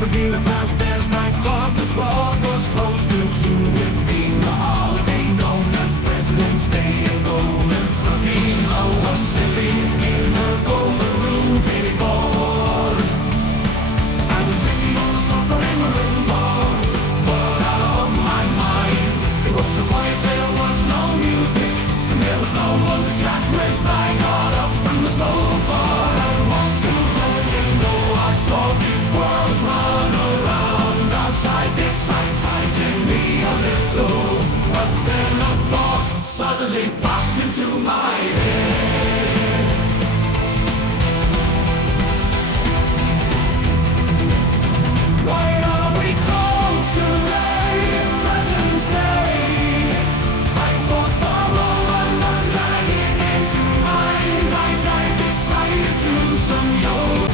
Fredina Fazbear's nightclub. The club was closed due to it being the holiday known as President's Day in Golden. Fredina was sitting in her golden room feeling bored. I was sitting on the sofa in my room bar, but out of my mind. It was so quiet, there was no music, and there was no one to chat with. I got up from the sofa and walked to the window. I saw these squirrels run around outside. This excited me a little, but then a thought suddenly popped into my head. Why are we closed today? It's President's Day. I thought for a moment, but that idea came to mind. I decided to do some yoga.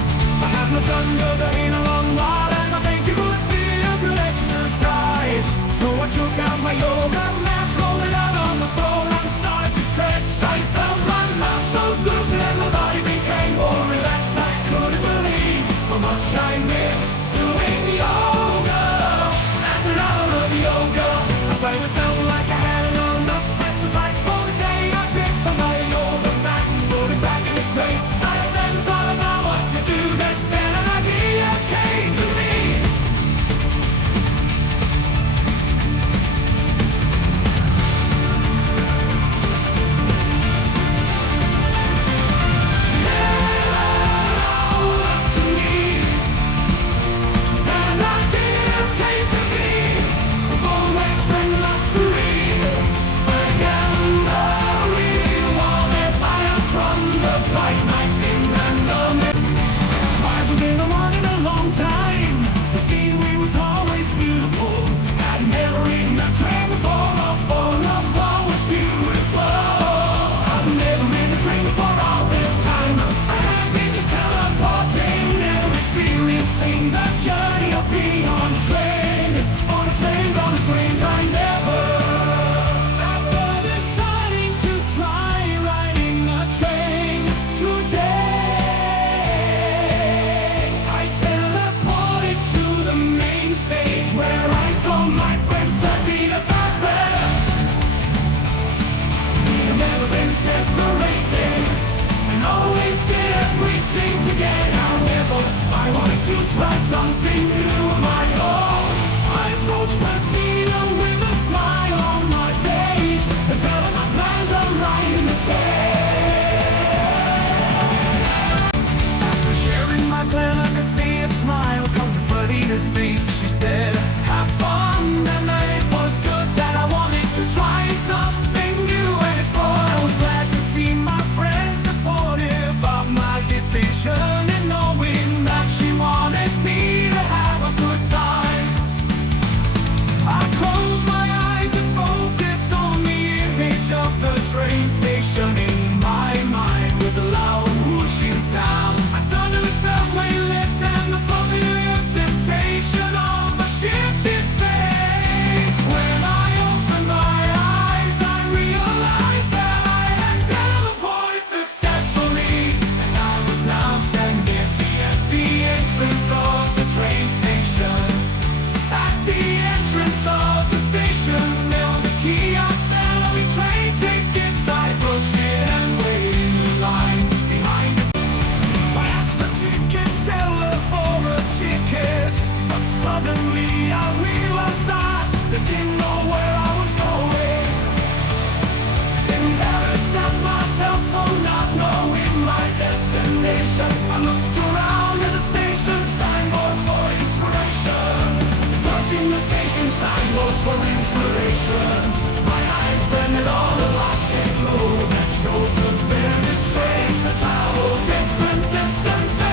I have not done yoga in a long while, and I think it would be a good exercise. So I took out my yoga mat, rolled it out on the floor, and started to stretch. I felt my muscles loosen and my body became more relaxed. I couldn't believe how much I missed doing yoga. After an hour of yoga, I finally felt like I had enough exercise for the day. I picked up my yoga mat and put it back in its place. I then thought about what to do next. Then an idea came to me. That journey of being on a train, I never. After deciding to try riding a train today, I teleported to the main stage where I saw my friend Fredina Fazbear. We have never been separated and always did everything together. However, I wanted to try something new on my own. I approached Fredina with a smile on my face and tell her my plans are right in the tail. After sharing my plan, I could see a smile come to Fredina's face. She said, have fun, and it was good that I wanted to try something new and explore. I was glad to see my friend supportive of my decision and knowing that she wanted me to have a good time. I closed my eyes and focused on the image of the train station in my mind with a loud whooshing sound. I suddenly felt weightless and the familiar sensation of a shift in space. When I opened my eyes, I realized that I had teleported successfully, and I was now standing at the entrance of the train station. At the entrance of the station, there was a kiosk selling train tickets. I approached it and waited in line behind it. I asked the ticket seller for a ticket, but suddenly I realized I didn't know where I was going. Embarrassed at myself for not knowing my destination, I looked around at the station signboards for inspiration. Searching the station signboards for inspiration, my eyes landed on a lost schedule that showed the various trains that travel different distances.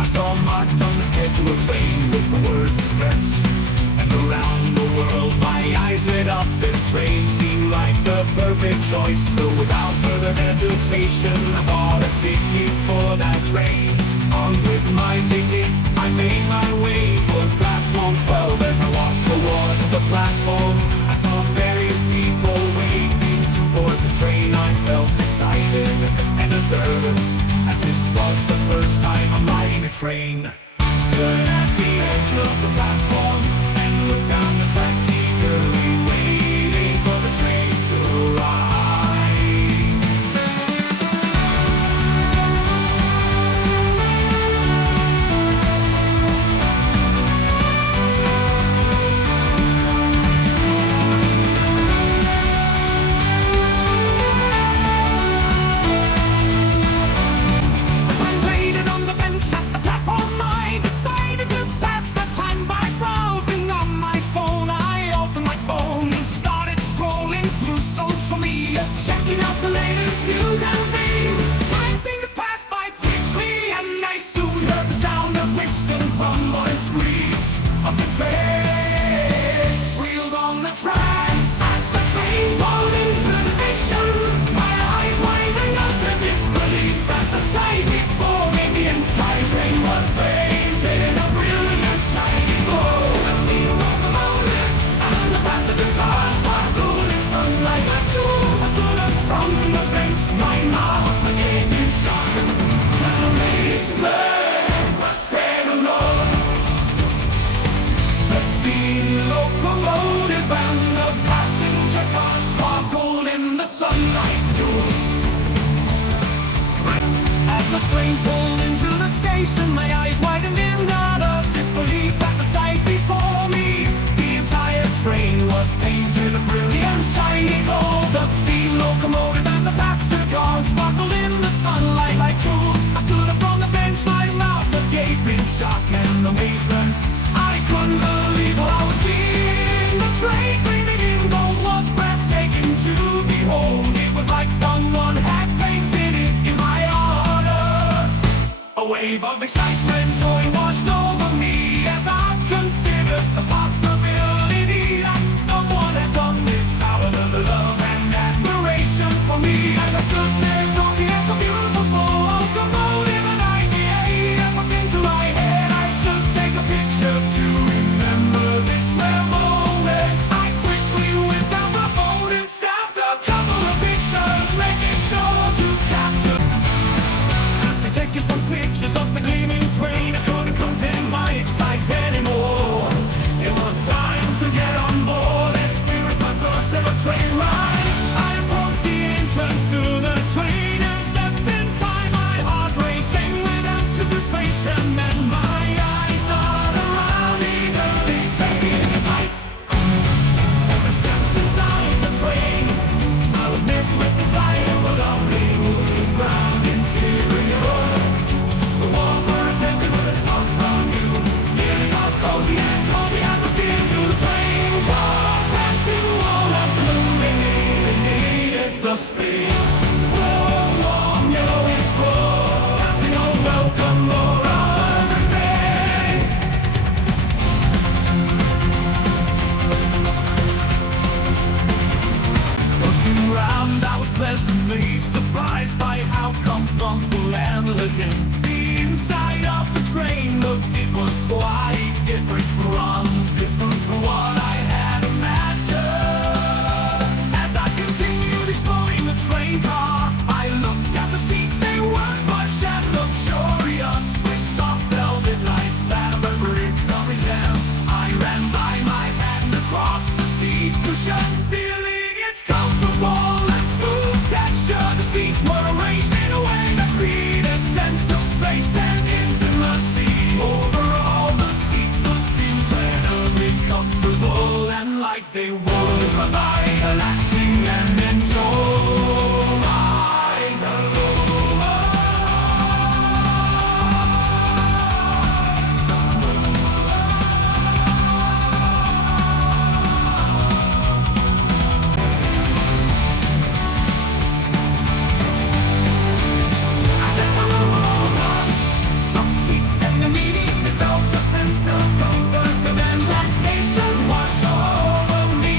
I saw marked on the schedule a train with the words expressed. lit up, this train seemed like the perfect choice. So without further hesitation, I bought a ticket for that train. Armed with my ticket, I made my way towards platform 12. As I walked towards the platform, I saw various people waiting to board the train. I felt excited and nervous, as this was the first time I'm riding a train. Stood at the edge of the platform and looked down the track, eagerly waiting for the train to arrive. Checking out the latest news and things. Time seemed to pass by quickly, and I soon heard the sound of whistle, rumble, and screech of the train's wheels on the tracks. As the train pulled into the station, my eyes widened up to disbelief at the sight before me. The entire train was painted in a brilliant shiny glow. The steam locomotive and the passenger cars sparkled in sunlight like jewels. I stood up from the bench, my mouth again in shock, and amazement was spread alone. The steam locomotive and the passenger car sparkled in the sunlight jewels. As the train pulled into the station, my eyes widened in utter disbelief at the sight before me. The entire train was painted a brilliant shiny gold. The steam locomotive and the passenger car sparkled in the sunlight like jewels. I stood up from the bench, my mouth agape in shock and amazement. I couldn't believe what I was seeing. The train gleaming in gold was breathtaking to behold. It was like someone had painted it in my honor. A wave of excitement, joy washed over me as I considered the possibility that someone had done this out of the love and admiration for me. As I stood there looking at the beautiful locomotive, an idea popped into my head. I should take a picture to remember this rare moment. I quickly whipped out my phone and snapped a couple of pictures, making sure to capture. After taking some pictures of the gleaming train, I couldn't contain my excitement anymore. It was time to get on board and experience my first ever train ride. I approached the entrance to the train and stepped inside, my heart racing with anticipation, and my eyes darted around, eagerly taking in the sights. As I stepped inside the train, I was met with the sight of a lovely wood brown interior. The walls were tinted with a soft brown hue, giving out cozy atmosphere to the train car. Fancy walnuts illuminated the space. Warm yellowish glow, casting a welcome aura every day. Looking around, I was pleasantly surprised by how comfortable and elegant the inside of the train looked. It was quite different from what I had imagined. As I continued exploring the train car, I looked at the seats. They weren't plush and luxurious, with soft velvet like fabric covering them. I ran by my hand across the seat cushion, feeling its comfortable and smooth texture. The seats were arranged in a way that created a sense of space and intimacy. Overall, the seats looked incredibly comfortable and like they would provide relaxing and enjoying alone. Felt a sense of comfort and relaxation wash over me.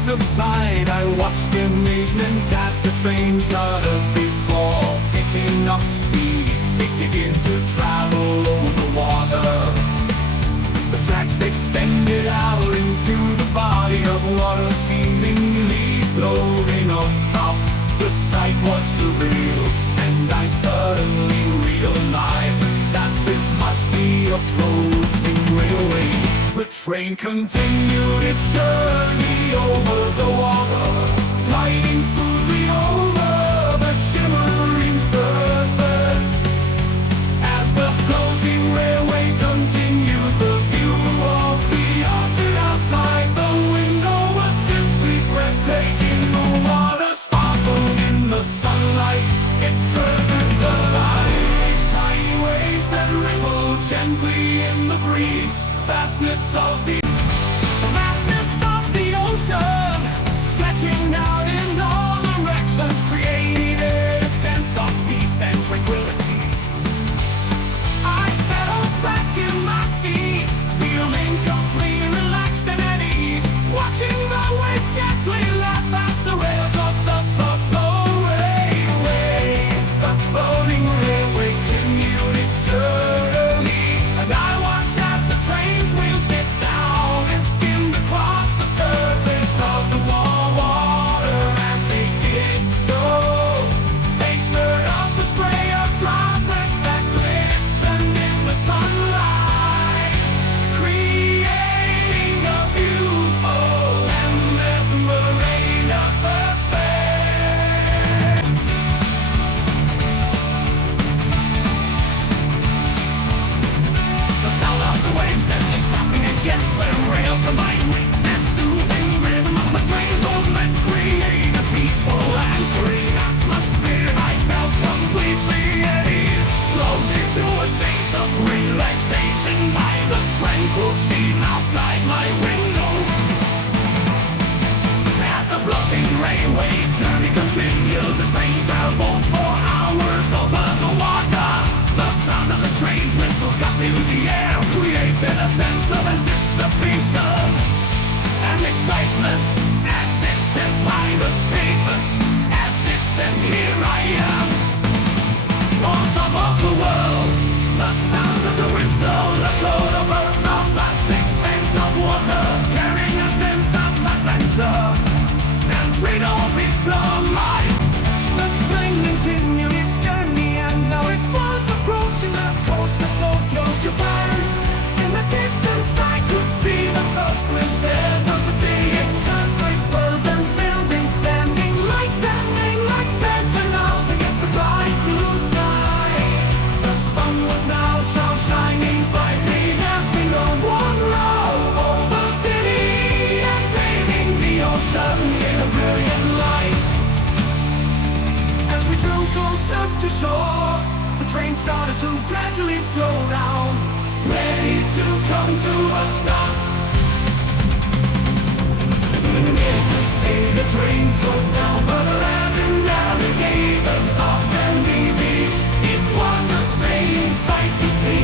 subside, I watched in amazement as the train shuddered before picking up speed. It began to travel over the water. The tracks extended out into the body of water, seemingly floating on top. The sight was surreal, and I suddenly realized that this must be a floating railway. The train continued its journey over the water, gliding smoothly over the shimmering surface. As the floating railway continued, the view of the ocean outside the window was simply breathtaking. The water sparkled in the sunlight, its surface alive. Tiny waves that rippled gently in the breeze. Vastness of the ocean, stretching out in all directions, created a sense of peace and tranquility. I settled back in my seat, feeling completely relaxed and at ease, watching the waves gently lap at the rails of the railway. The floating railway continued its journey, and I watched as the train's wheels dipped down and skimmed across the surface of the water. As they did so, they stirred up a spray of droplets that glistened in the sunlight, creating a beautiful and mesmeric affair. The sound of the waves gently slapping against the rail, combined with the soothing rhythm of the train's movement, creating a peaceful and serene atmosphere. I felt completely at ease, lulled into a state of relaxation by the tranquil scene outside my window. As the floating railway journey continued, the train traveled for hours over the water. The sound of the train's whistle cut through the air, created a sense of anticipation and excitement as it said by the statement, as it said, here I am, on top of the world. The sound of the whistle echoed over the vast expanse of water, carrying a sense of adventure and freedom with the life. The train continued its journey, and now it was approaching the coast of Tokyo, Japan. In the distance I could see the first glimpses of the city, its skyscrapers and buildings standing like sentinels against the bright blue sky. The sun was now shining brightly, casting a warm glow over the city and bathing the ocean in a brilliant light. As we drew closer to shore, the train started to gradually slow down, ready to come to a stop. See the train slowed down further as it navigated the soft sandy beach. It was a strange sight to see.